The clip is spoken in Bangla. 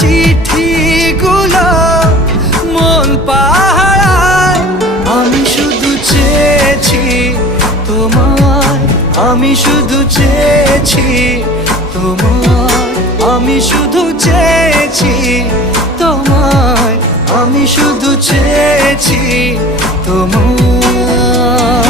চিঠিগুলো মন পাহারায়। আমি শুধু চেয়েছি তোমায়, আমি শুধু চেয়েছি তোমায়, আমি শুধু চেয়েছি তোমায়, আমি শুধু চেয়েছি তোমায়।